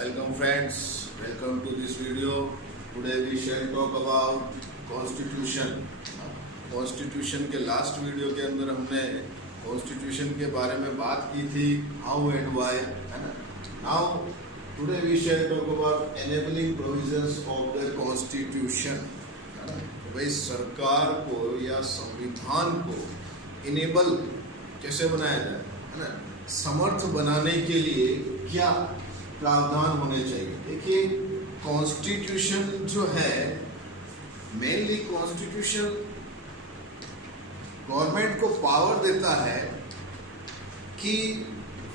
Welcome friends, welcome to this video. Today we shall talk about Constitution. Constitution के last video के अंदर हमने Constitution के बारे में बात की थी, how and why, है ना. Now today we shall talk about enabling provisions of the Constitution. है ना. तो भाई सरकार को या संविधान को इनेबल कैसे बनाया जाए, है ना, समर्थ बनाने के लिए क्या प्रावधान होने चाहिए. देखिए कॉन्स्टिट्यूशन जो है, मेनली कॉन्स्टिट्यूशन गवर्नमेंट को पावर देता है कि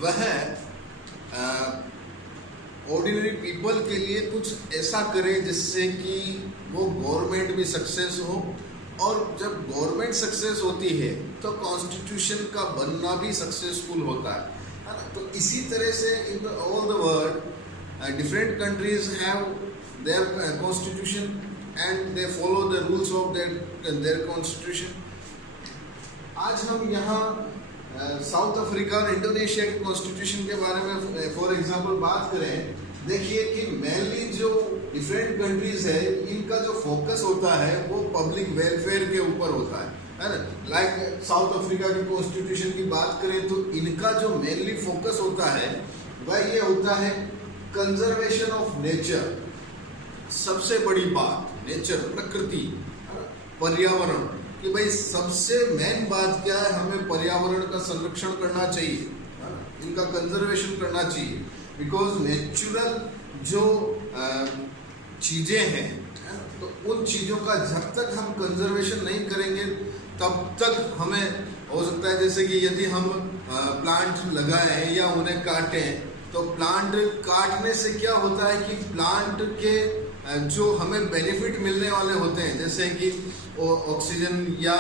वह ऑर्डिनरी पीपल के लिए कुछ ऐसा करे जिससे कि वो गवर्नमेंट भी सक्सेस हो, और जब गवर्नमेंट सक्सेस होती है तो कॉन्स्टिट्यूशन का बनना भी सक्सेसफुल होता है ना. तो इसी तरह से in all the world different countries have their constitution and they follow the rules of their constitution. आज हम यहाँ साउथ अफ्रीका और इंडोनेशिया के कॉन्स्टिट्यूशन के बारे में फॉर एग्जांपल बात करें. देखिए कि मेनली जो डिफरेंट कंट्रीज है, इनका जो फोकस होता है वो पब्लिक वेलफेयर के ऊपर होता है ना. लाइक साउथ अफ्रीका की कॉन्स्टिट्यूशन की बात करें तो इनका जो मेनली फोकस होता है वह ये होता है कंजर्वेशन ऑफ नेचर. सबसे बड़ी बात नेचर, प्रकृति, पर्यावरण, कि भाई सबसे मेन बात क्या है, हमें पर्यावरण का संरक्षण करना चाहिए, इनका कंजर्वेशन करना चाहिए. बिकॉज नेचुरल जो चीजें हैं तो उन चीजों का जब तक हम कंजर्वेशन नहीं करेंगे तब तक हमें हो सकता है, जैसे कि यदि हम प्लांट लगाएं या उन्हें काटें, तो प्लांट काटने से क्या होता है कि प्लांट के जो हमें बेनिफिट मिलने वाले होते हैं, जैसे कि ऑक्सीजन या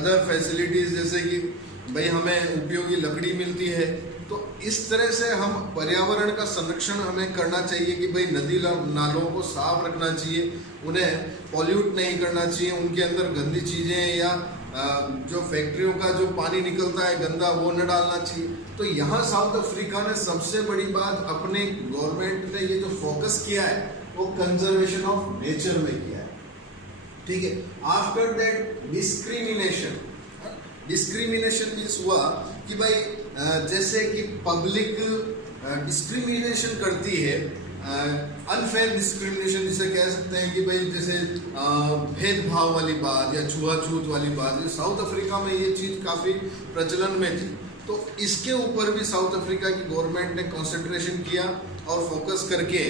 अदर फैसिलिटीज, जैसे कि भाई हमें उपयोगी लकड़ी मिलती है. तो इस तरह से हम पर्यावरण का संरक्षण हमें करना चाहिए कि भाई नदी नालों को साफ रखना चाहिए, उन्हें पॉल्यूट नहीं करना चाहिए, उनके अंदर गंदी चीज़ें या जो फैक्ट्रियों का जो पानी निकलता है गंदा वो न डालना चाहिए. तो यहाँ साउथ अफ्रीका ने सबसे बड़ी बात अपने गवर्नमेंट ने ये जो फोकस किया है वो कंजर्वेशन ऑफ नेचर में किया है. ठीक है. After that discrimination. Discrimination means हुआ कि भाई जैसे कि पब्लिक डिस्क्रिमिनेशन करती है, अनफेयर डिस्क्रिमिनेशन जिसे कह सकते हैं कि भाई जैसे भेदभाव वाली बात या छुआछूत वाली बात, साउथ अफ्रीका में ये चीज़ काफ़ी प्रचलन में थी. तो इसके ऊपर भी साउथ अफ्रीका की गवर्नमेंट ने कंसंट्रेशन किया और फोकस करके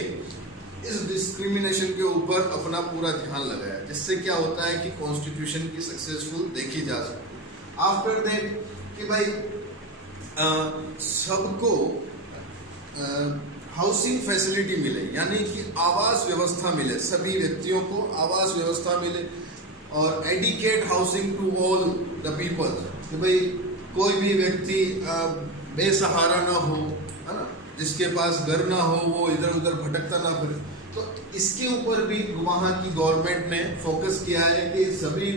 इस डिस्क्रिमिनेशन के ऊपर अपना पूरा ध्यान लगाया, जिससे क्या होता है कि कॉन्स्टिट्यूशन की सक्सेसफुल देखी जा सकती. आफ्टर दैट कि भाई सबको हाउसिंग फैसिलिटी मिले, यानी कि आवास व्यवस्था मिले, सभी व्यक्तियों को आवास व्यवस्था मिले, और adequate housing to all the people, कि भाई कोई भी व्यक्ति बेसहारा ना हो, है ना, जिसके पास घर ना हो वो इधर उधर भटकता ना फिरे. तो इसके ऊपर भी वहाँ की गवर्नमेंट ने फोकस किया है कि सभी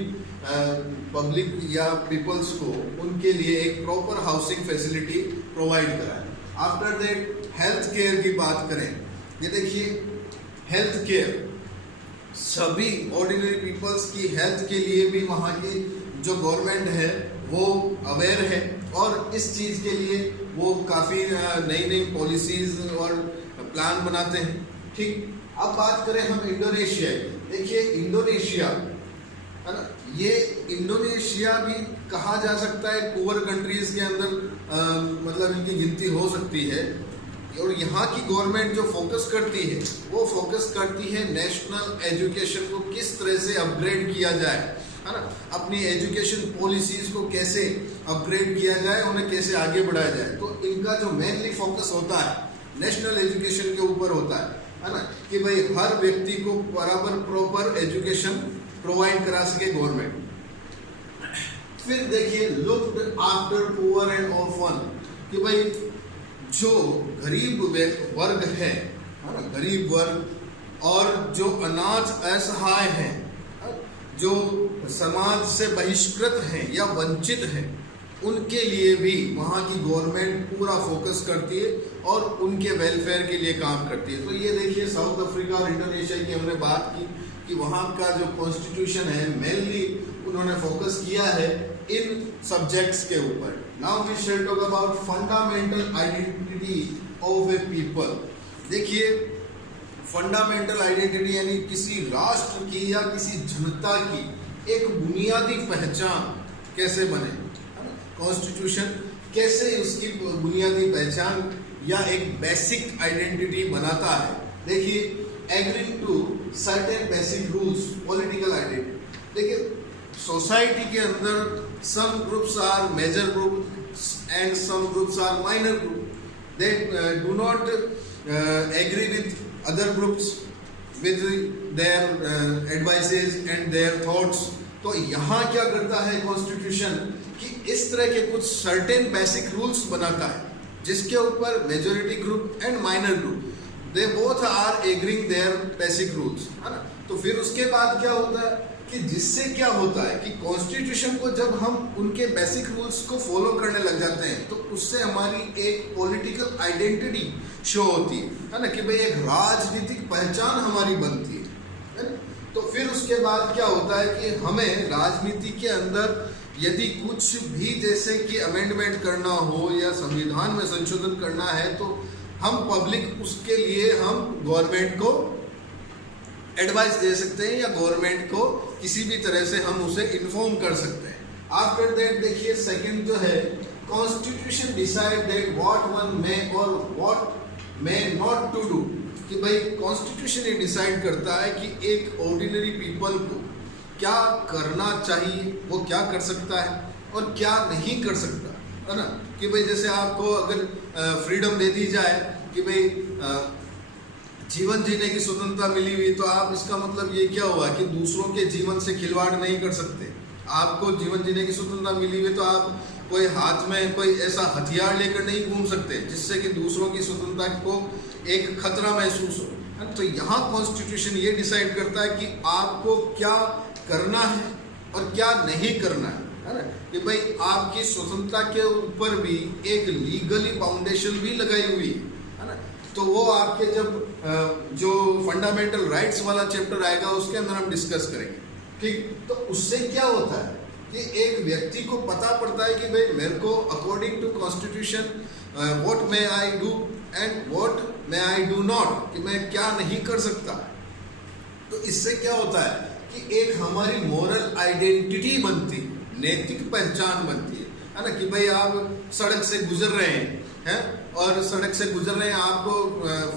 पब्लिक या पीपल्स को उनके लिए एक प्रॉपर हाउसिंग फैसिलिटी प्रोवाइड कराए. आफ्टर दैट हेल्थ केयर की बात करें, ये देखिए हेल्थ केयर, सभी ऑर्डिनरी पीपल्स की हेल्थ के लिए भी वहाँ की जो गवर्नमेंट है वो अवेयर है, और इस चीज़ के लिए वो काफ़ी नई नई पॉलिसीज और प्लान बनाते हैं. ठीक. अब बात करें हम इंडोनेशिया की. देखिए इंडोनेशिया, है ना, ये इंडोनेशिया भी कहा जा सकता है पुअर कंट्रीज के अंदर, मतलब इनकी गिनती हो सकती है. और यहाँ की गवर्नमेंट जो फोकस करती है वो फोकस करती है नेशनल एजुकेशन को किस तरह से अपग्रेड किया जाए, है ना, अपनी एजुकेशन पॉलिसीज को कैसे अपग्रेड किया जाए, उन्हें कैसे आगे बढ़ाया जाए. तो इनका जो मेनली फोकस होता है नेशनल एजुकेशन के ऊपर होता है ना, कि भाई हर व्यक्ति को बराबर प्रॉपर एजुकेशन प्रोवाइड करा सके गवर्नमेंट. फिर देखिए looked after poor and orphan, कि भाई जो गरीब वर्ग है ना, गरीब वर्ग और जो अनाथ असहाय हैं, जो समाज से बहिष्कृत हैं या वंचित हैं, उनके लिए भी वहाँ की गवर्नमेंट पूरा फोकस करती है और उनके वेलफेयर के लिए काम करती है। तो ये देखिए साउथ अफ्रीका और इंडोनेशिया की हमने बात की कि वहाँ का जो कॉन्स्टिट्यूशन है मेनली उन्होंने फोकस किया है इन सब्जेक्ट्स के ऊपर। Now we shall talk about fundamental identity of a people. देखिए फंडामेंटल आइडेंटिटी यानी किसी राष्ट्र की या किसी जनता की एक बुनियादी पहचान कैसे बने, कॉन्स्टिट्यूशन कैसे उसकी बुनियादी पहचान या एक बेसिक आइडेंटिटी बनाता है। देखिए agreeing to certain basic rules political identity. देखिए सोसाइटी के अंदर some groups are major group and some groups are minor group. They do not agree with other groups with their advices and their thoughts. तो यहाँ क्या करता है constitution कि इस तरह के कुछ सर्टेन बेसिक रूल्स बनाता है जिसके ऊपर majority group and minor group they both are agreeing their basic rules, है ना। तो फिर उसके बाद क्या होता है कि जिससे क्या होता है कि कॉन्स्टिट्यूशन को जब हम उनके बेसिक रूल्स को फॉलो करने लग जाते हैं तो उससे हमारी एक पॉलिटिकल आइडेंटिटी शो होती है ना, कि भाई एक राजनीतिक पहचान हमारी बनती है ना। तो फिर उसके बाद क्या होता है कि हमें राजनीति के अंदर यदि कुछ भी जैसे कि अमेंडमेंट करना हो या संविधान में संशोधन करना है तो हम पब्लिक उसके लिए हम गवर्नमेंट को एडवाइस दे सकते हैं या गवर्नमेंट को किसी भी तरह से हम उसे इन्फॉर्म कर सकते हैं। आफ्टर दैट देखिए सेकंड जो है constitution decide that what one may और what may not to do, कि भाई कॉन्स्टिट्यूशन ये डिसाइड करता है कि एक ऑर्डिनरी पीपल को क्या करना चाहिए, वो क्या कर सकता है और क्या नहीं कर सकता, है ना। कि भाई जैसे आपको अगर फ्रीडम दे दी जाए कि भाई जीवन जीने की स्वतंत्रता मिली हुई, तो आप इसका मतलब ये क्या हुआ कि दूसरों के जीवन से खिलवाड़ नहीं कर सकते। आपको जीवन जीने की स्वतंत्रता मिली हुई तो आप कोई हाथ में कोई ऐसा हथियार लेकर नहीं घूम सकते जिससे कि दूसरों की स्वतंत्रता को एक खतरा महसूस हो। तो यहाँ कॉन्स्टिट्यूशन ये डिसाइड करता है कि आपको क्या करना है और क्या नहीं करना है ना। कि भाई आपकी स्वतंत्रता के ऊपर भी एक लीगली फाउंडेशन भी लगाई हुई है ना। तो वो आपके जब जो फंडामेंटल राइट्स वाला चैप्टर आएगा उसके अंदर हम डिस्कस करेंगे, ठीक। तो उससे क्या होता है कि एक व्यक्ति को पता पड़ता है कि भाई मेरे को according to constitution what may I do and what may I do not, कि मैं क्या नहीं कर सकता। तो इससे क्या होता है कि एक हमारी मोरल आइडेंटिटी बनती, नैतिक पहचान बनती है ना। कि भाई आप सड़क से गुजर रहे हैं और सड़क से गुजर रहे हैं, आपको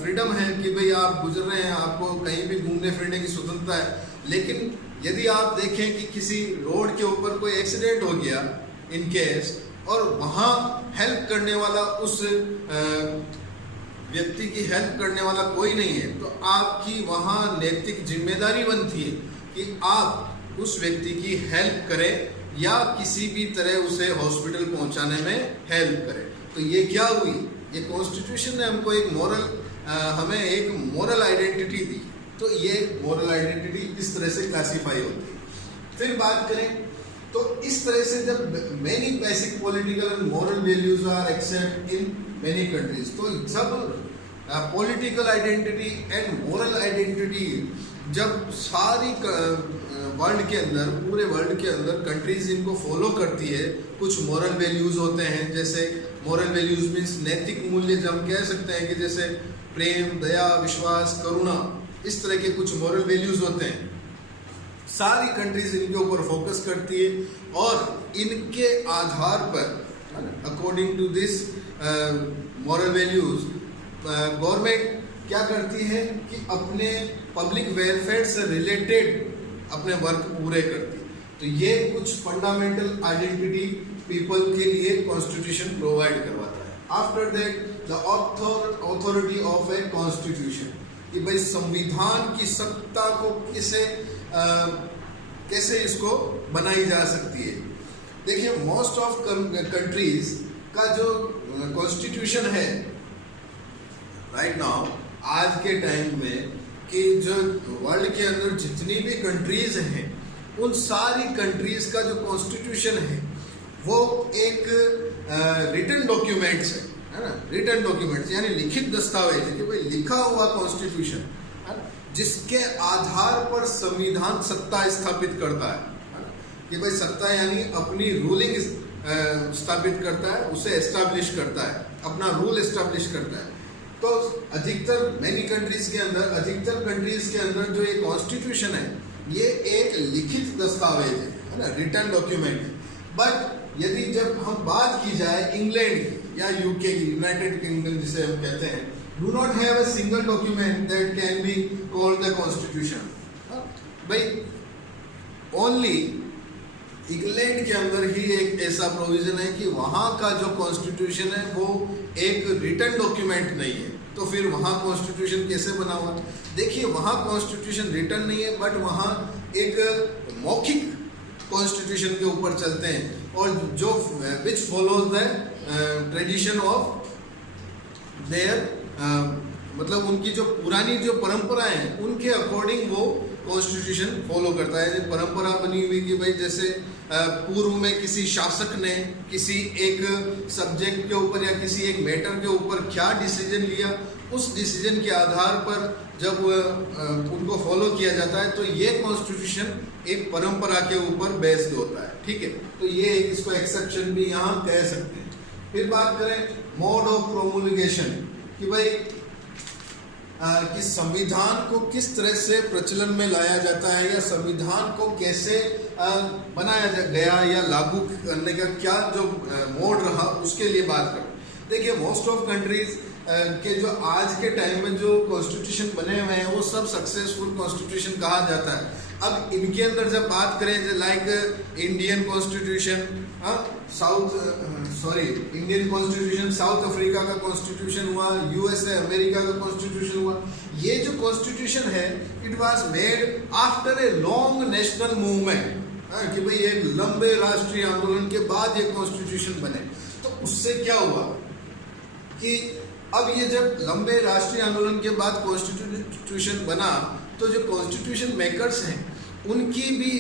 फ्रीडम है कि भाई आप गुजर रहे हैं, आपको कहीं भी घूमने फिरने की स्वतंत्रता है। लेकिन यदि आप देखें कि किसी रोड के ऊपर कोई एक्सीडेंट हो गया इन केस और वहाँ हेल्प करने वाला उस व्यक्ति की हेल्प करने वाला कोई नहीं है, तो आपकी वहाँ नैतिक जिम्मेदारी बनती है कि आप उस व्यक्ति की हेल्प करें या किसी भी तरह उसे हॉस्पिटल पहुंचाने में हेल्प करें। तो ये क्या हुई, ये कॉन्स्टिट्यूशन ने हमको एक मोरल हमें एक मोरल आइडेंटिटी दी। तो ये मोरल आइडेंटिटी इस तरह से क्लासीफाई होती है। फिर बात करें तो इस तरह से जब many basic political and moral values are accept in many countries, तो जब political identity and moral identity जब सारी वर्ल्ड के अंदर, पूरे वर्ल्ड के अंदर कंट्रीज इनको फॉलो करती है, कुछ मोरल वैल्यूज होते हैं, जैसे मोरल वैल्यूज मीन्स नैतिक मूल्य जब हम कह सकते हैं कि जैसे प्रेम, दया, विश्वास, करुणा, इस तरह के कुछ मोरल वैल्यूज होते हैं। सारी कंट्रीज इनके ऊपर फोकस करती है और इनके आधार पर according to this moral values government क्या करती है कि अपने पब्लिक वेलफेयर से रिलेटेड अपने वर्क पूरे करती है। तो ये कुछ फंडामेंटल आइडेंटिटी पीपल के लिए कॉन्स्टिट्यूशन प्रोवाइड करवाता है। After that the authority of a constitution, कि भाई संविधान की सत्ता को कैसे इसको बनाई जा सकती है। देखिए मोस्ट ऑफ कंट्रीज का जो कॉन्स्टिट्यूशन है राइट नाउ आज के टाइम में, कि जो वर्ल्ड के अंदर जितनी भी कंट्रीज हैं उन सारी कंट्रीज का जो कॉन्स्टिट्यूशन है वो एक रिटन डॉक्यूमेंट्स है ना, रिटन डॉक्यूमेंट्स यानी लिखित दस्तावेज है कि भाई लिखा हुआ कॉन्स्टिट्यूशन है ना, जिसके आधार पर संविधान सत्ता स्थापित करता है ना, कि भाई सत्ता यानी अपनी रूलिंग स्थापित करता है, उसे एस्टैब्लिश करता है, अपना रूल एस्टैब्लिश करता है। तो अधिकतर अधिकतर कंट्रीज के अंदर जो ये कॉन्स्टिट्यूशन है ये एक लिखित दस्तावेज है ना, रिटन डॉक्यूमेंट। बट यदि जब हम बात की जाए इंग्लैंड की या यूके की, यूनाइटेड किंगडम जिसे हम कहते हैं, do not have a single document that can be called the constitution. भाई ओनली इंग्लैंड के अंदर ही एक ऐसा प्रोविजन है कि वहां का जो कॉन्स्टिट्यूशन है वो एक रिटन डॉक्यूमेंट नहीं है। तो फिर वहां कॉन्स्टिट्यूशन कैसे बना हुआ? देखिए वहां कॉन्स्टिट्यूशन रिटन नहीं है, बट वहां एक मौखिक कॉन्स्टिट्यूशन के ऊपर चलते हैं, और जो विच follows the tradition of their, मतलब उनकी जो पुरानी जो परंपराएं हैं उनके अकॉर्डिंग वो कॉन्स्टिट्यूशन फॉलो करता है। परंपरा बनी हुई कि भाई जैसे पूर्व में किसी शासक ने किसी एक सब्जेक्ट के ऊपर या किसी एक मैटर के ऊपर क्या डिसीजन लिया, उस डिसीजन के आधार पर जब उनको फॉलो किया जाता है तो ये कॉन्स्टिट्यूशन एक परंपरा के ऊपर बेस्ड होता है। ठीक है, तो ये इसको एक्सेप्शन भी यहाँ कह सकते हैं। फिर बात करें मोड ऑफ प्रोमुलगेशन कि भाई कि संविधान को किस तरह से प्रचलन में लाया जाता है या संविधान को कैसे बनाया गया या लागू करने का क्या जो मोड रहा उसके लिए बात करें। देखिए मोस्ट ऑफ कंट्रीज के जो आज के टाइम में जो कॉन्स्टिट्यूशन बने हुए हैं वो सब सक्सेसफुल कॉन्स्टिट्यूशन कहा जाता है। अब इनके अंदर जब बात करें like Indian constitution, Indian constitution, south Africa का कॉन्स्टिट्यूशन हुआ, यूएसए अमेरिका का कॉन्स्टिट्यूशन हुआ, ये जो कॉन्स्टिट्यूशन है it was made after a long national movement, कि भाई एक लंबे राष्ट्रीय आंदोलन के बाद ये कॉन्स्टिट्यूशन बने। तो उससे क्या हुआ कि अब ये जब लंबे राष्ट्रीय आंदोलन के बाद कॉन्स्टिट्यूशन बना तो जो कॉन्स्टिट्यूशन मेकर्स हैं उनकी भी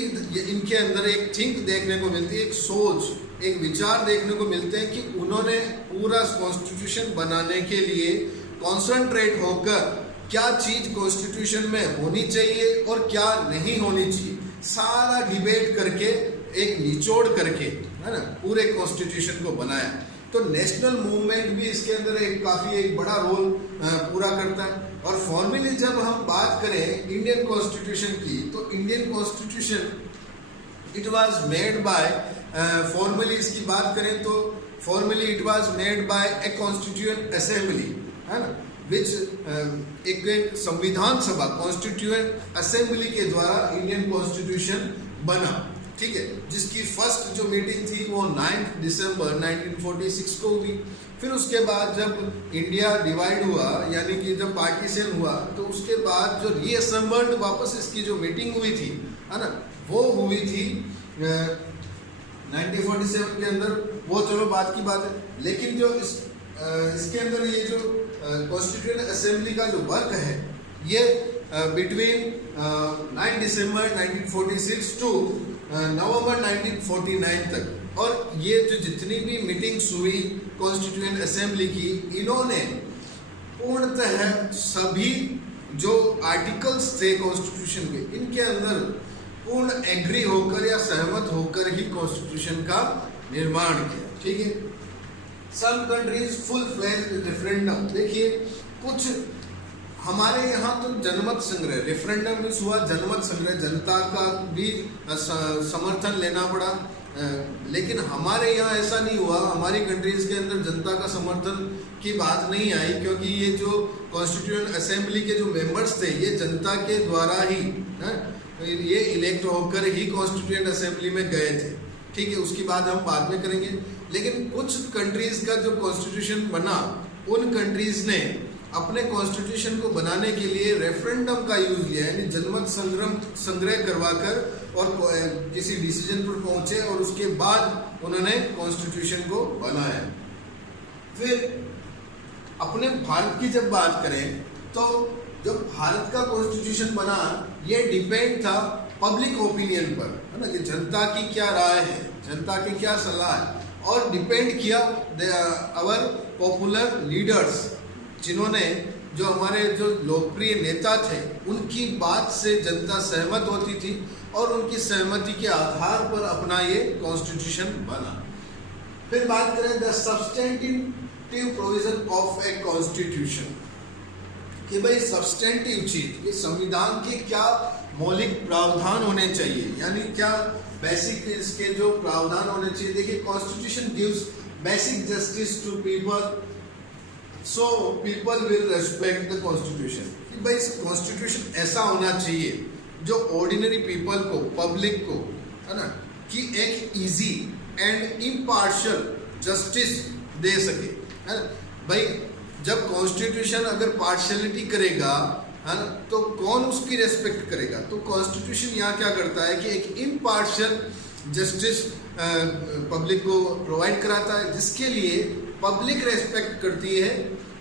इनके अंदर एक थिंक देखने को मिलती है, एक सोच, एक विचार देखने को मिलते हैं कि उन्होंने पूरा कॉन्स्टिट्यूशन बनाने के लिए कॉन्सेंट्रेट होकर क्या चीज कॉन्स्टिट्यूशन में होनी चाहिए और क्या नहीं होनी चाहिए, सारा डिबेट करके एक निचोड़ करके है ना पूरे कॉन्स्टिट्यूशन को बनाया। तो नेशनल मूवमेंट भी इसके अंदर एक बड़ा रोल पूरा करता है। और फॉर्मली जब हम बात करें इंडियन कॉन्स्टिट्यूशन की, तो Indian constitution it was made by, formally इसकी बात करें तो formally it was made by A constituent assembly, है ना, विच एक संविधान सभा कॉन्स्टिट्यूएंट असेंबली के द्वारा इंडियन कॉन्स्टिट्यूशन बना। ठीक है, जिसकी फर्स्ट जो मीटिंग थी वो 9 दिसंबर 1946 को हुई। फिर उसके बाद जब इंडिया डिवाइड हुआ यानी कि जब पार्टीशन हुआ तो उसके बाद जो रीअसेंबल्ड वापस इसकी जो मीटिंग हुई थी है ना वो हुई थी 1947 के अंदर। वो चलो बात की बात है, लेकिन जो इसके अंदर ये जो कॉन्स्टिट्यूएंट असेंबली का जो वर्क है ये बिटवीन 9 दिसंबर 1946 टू नवंबर 1949 तक, और ये जो जितनी भी मीटिंग्स हुई कॉन्स्टिट्यूएंट असेंबली की, इन्होंने पूर्णतः सभी जो आर्टिकल्स थे कॉन्स्टिट्यूशन के इनके अंदर पूर्ण एग्री होकर या सहमत होकर ही कॉन्स्टिट्यूशन का निर्माण किया। ठीक है, some countries full fledged referendum. देखिए कुछ हमारे यहाँ तो जनमत संग्रह, रेफरेंडम मीन्स हुआ जनमत संग्रह, जनता का भी समर्थन लेना पड़ा, लेकिन हमारे यहाँ ऐसा नहीं हुआ। हमारी कंट्रीज के अंदर जनता का समर्थन की बात नहीं आई, क्योंकि ये जो कॉन्स्टिट्यूएंट असेंबली के जो मेंबर्स थे ये जनता के द्वारा ही ये इलेक्ट होकर ही कॉन्स्टिट्यूएंट असेंबली में गए थे। ठीक है, उसकी बात हम बाद में करेंगे। लेकिन कुछ कंट्रीज का जो कॉन्स्टिट्यूशन बना उन कंट्रीज ने अपने कॉन्स्टिट्यूशन को बनाने के लिए रेफरेंडम का यूज लिया, यानी जनमत संग्रह करवाकर और किसी डिसीजन पर पहुंचे और उसके बाद उन्होंने कॉन्स्टिट्यूशन को बनाया। फिर अपने भारत की जब बात करें तो जब भारत का कॉन्स्टिट्यूशन बना ये डिपेंड था पब्लिक ओपिनियन पर, है ना, कि जनता की क्या राय है। जनता की क्या सलाह है, और डिपेंड किया आवर पॉपुलर लीडर्स, जिन्होंने जो हमारे जो लोकप्रिय नेता थे उनकी बात से जनता सहमत होती थी और उनकी सहमति के आधार पर अपना ये कॉन्स्टिट्यूशन बना। फिर बात करें the substantive provision of a constitution, कि भाई सब्सटेंटिव चीज, ये संविधान के क्या मौलिक प्रावधान होने चाहिए, यानी क्या बेसिक इसके जो प्रावधान होने चाहिए। देखिए, constitution gives basic justice to people, so people will respect the constitution. कि भाई कॉन्स्टिट्यूशन ऐसा होना चाहिए जो ऑर्डिनरी पीपल को, पब्लिक को, है ना, कि एक इजी एंड इम्पार्शियल जस्टिस दे सके, है ना। भाई जब कॉन्स्टिट्यूशन अगर पार्शियलिटी करेगा, है ना, तो कौन उसकी रेस्पेक्ट करेगा। तो कॉन्स्टिट्यूशन यहाँ क्या करता है कि एक इम्पार्शियल जस्टिस पब्लिक को प्रोवाइड कराता है, जिसके लिए पब्लिक रेस्पेक्ट करती है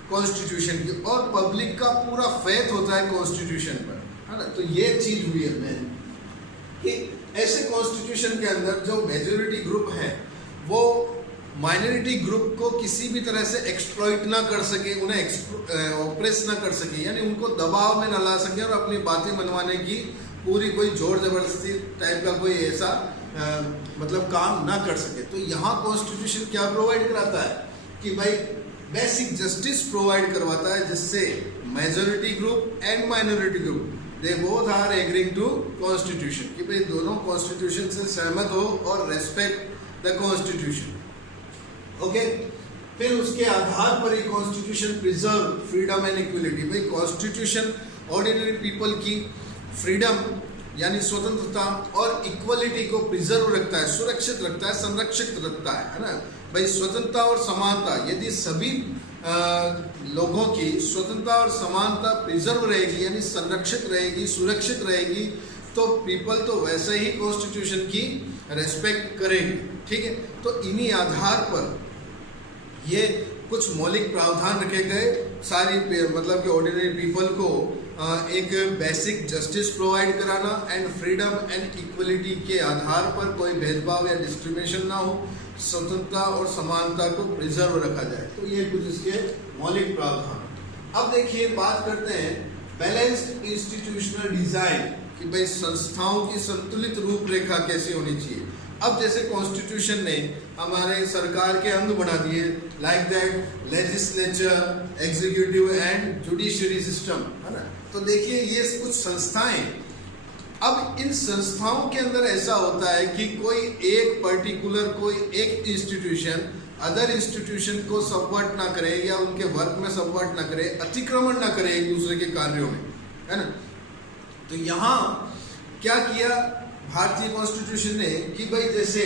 कॉन्स्टिट्यूशन की, और पब्लिक का पूरा फेथ होता है कॉन्स्टिट्यूशन पर, है ना। तो ये चीज हुई है मेन कि ऐसे कॉन्स्टिट्यूशन के अंदर जो मेजोरिटी ग्रुप है वो माइनॉरिटी ग्रुप को किसी भी तरह से एक्सप्लॉइट ना कर सके, उन्हें ऑप्रेस ना कर सके, यानी उनको दबाव में ना ला सके और अपनी बातें मनवाने की पूरी कोई जोर जबरदस्ती टाइप का कोई ऐसा मतलब काम ना कर सके। तो यहाँ कॉन्स्टिट्यूशन क्या प्रोवाइड कराता है कि भाई बेसिक जस्टिस प्रोवाइड करवाता है, जिससे majority group and minority group they both are agreeing to constitution, कि भाई दोनों कॉन्स्टिट्यूशन से सहमत हो और रेस्पेक्ट द कॉन्स्टिट्यूशन। ओके, फिर उसके आधार पर ये constitution preserve freedom and equality. भाई कॉन्स्टिट्यूशन ऑर्डिनरी पीपल की फ्रीडम यानी स्वतंत्रता और इक्वलिटी को प्रिजर्व रखता है, सुरक्षित रखता है, संरक्षित रखता है ना। भाई स्वतंत्रता और समानता, यदि सभी लोगों की स्वतंत्रता और समानता प्रिजर्व रहेगी, यानी संरक्षित रहेगी, सुरक्षित रहेगी, तो पीपल तो वैसे ही कॉन्स्टिट्यूशन की रेस्पेक्ट करेंगे। ठीक है, तो इन्हीं आधार पर ये कुछ मौलिक प्रावधान रखे गए, सारी मतलब कि ऑर्डिनरी पीपल को एक बेसिक जस्टिस प्रोवाइड कराना एंड फ्रीडम एंड इक्वलिटी के आधार पर कोई भेदभाव या डिस्क्रिमिनेशन ना हो, स्वतंत्रता और समानता को प्रिजर्व रखा जाए। तो ये कुछ इसके मौलिक प्रावधान। अब देखिए बात करते हैं बैलेंस्ड इंस्टीट्यूशनल डिजाइन, कि भाई संस्थाओं की संतुलित रूपरेखा कैसी होनी चाहिए। अब जैसे कॉन्स्टिट्यूशन ने हमारे सरकार के अंग बना दिए, like that legislature, executive and judiciary system, है ना। तो देखिए ये कुछ संस्थाएं, अब इन संस्थाओं के अंदर ऐसा होता है कि कोई एक पर्टिकुलर कोई एक इंस्टीट्यूशन अदर इंस्टीट्यूशन को सबवर्ट ना करे या उनके वर्क में सबवर्ट ना करे, अतिक्रमण ना करे एक दूसरे के कार्यों में, है ना। तो यहाँ क्या किया भारतीय कॉन्स्टिट्यूशन ने कि भाई जैसे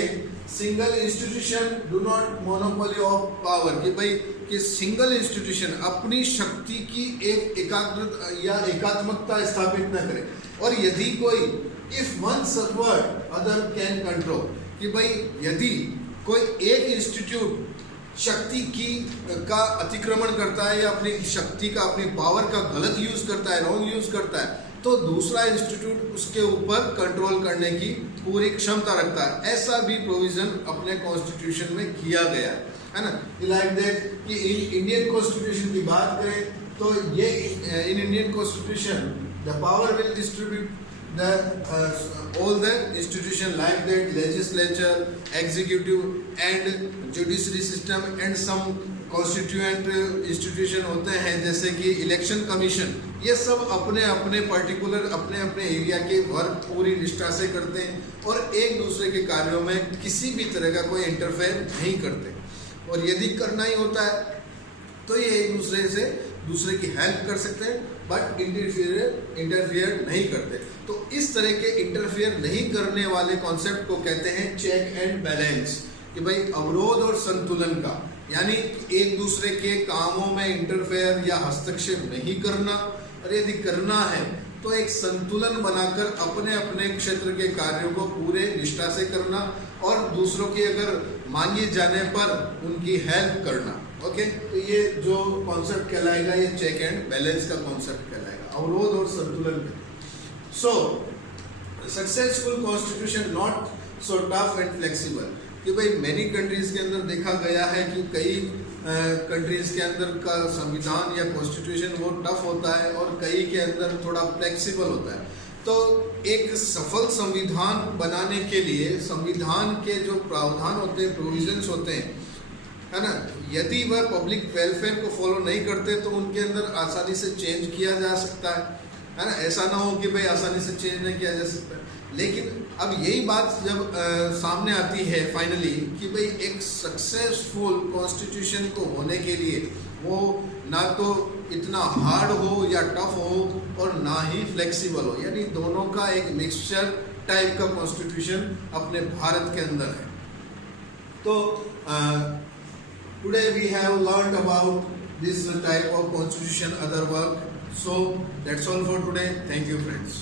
single institution do not monopoly of power, कि भाई कि सिंगल इंस्टीट्यूशन अपनी शक्ति की एक एकाग्रता या एकात्मकता स्थापित न करे, और यदि कोई if one subvert other can control, कि भाई यदि कोई एक इंस्टीट्यूट शक्ति की का अतिक्रमण करता है या अपनी शक्ति का, अपनी पावर का गलत यूज करता है, रॉन्ग यूज करता है, तो दूसरा इंस्टीट्यूट उसके ऊपर कंट्रोल करने की पूरी क्षमता रखता है। ऐसा भी प्रोविजन अपने कॉन्स्टिट्यूशन में किया गया है ना। लाइक दैट कि इंडियन कॉन्स्टिट्यूशन की बात करें तो ये in Indian constitution the power will distribute the all the institution like that legislature, executive and judiciary system and some constituent institution होते हैं जैसे कि इलेक्शन कमीशन, ये सब अपने अपने पर्टिकुलर अपने अपने एरिया के वर्क पूरी निष्ठा से करते हैं और एक दूसरे के कार्यों में किसी भी तरह का कोई इंटरफेयर नहीं करते, और यदि करना ही होता है तो ये एक दूसरे की हेल्प कर सकते हैं, बट इंटरफियर नहीं करते। तो इस तरह के इंटरफियर नहीं करने वाले कॉन्सेप्ट को कहते हैं चेक एंड बैलेंस, कि भाई अवरोध और संतुलन का, यानी एक दूसरे के कामों में इंटरफेयर या हस्तक्षेप नहीं करना, और यदि करना है तो एक संतुलन बनाकर अपने अपने क्षेत्र के कार्यों को पूरे निष्ठा से करना और दूसरों की अगर मांगे जाने पर उनकी हेल्प करना। ओके, तो ये जो कॉन्सेप्ट कहलाएगा ये चेक एंड बैलेंस का कॉन्सेप्ट कहलाएगा, अवरोध और संतुलन। So successful constitution not so tough and flexible, कि भाई मैनी कंट्रीज के अंदर देखा गया है कि कई कंट्रीज के अंदर का संविधान या कॉन्स्टिट्यूशन वो टफ होता है और कई के अंदर थोड़ा फ्लेक्सिबल होता है। तो एक सफल संविधान बनाने के लिए संविधान के जो प्रावधान होते हैं, प्रोविजंस होते हैं, है ना, यदि वह पब्लिक वेलफेयर को फॉलो नहीं करते तो उनके अंदर आसानी से चेंज किया जा सकता है ना। ऐसा ना हो कि भाई आसानी से चेंज नहीं किया जा सकता। लेकिन अब यही बात जब सामने आती है फाइनली कि भाई एक सक्सेसफुल कॉन्स्टिट्यूशन को होने के लिए वो ना तो इतना हार्ड हो या टफ हो और ना ही फ्लेक्सिबल हो, यानी दोनों का एक मिक्सचर टाइप का कॉन्स्टिट्यूशन अपने भारत के अंदर है। तो today we have learned about this type of constitution, other work. So that's all for today. Thank you, friends.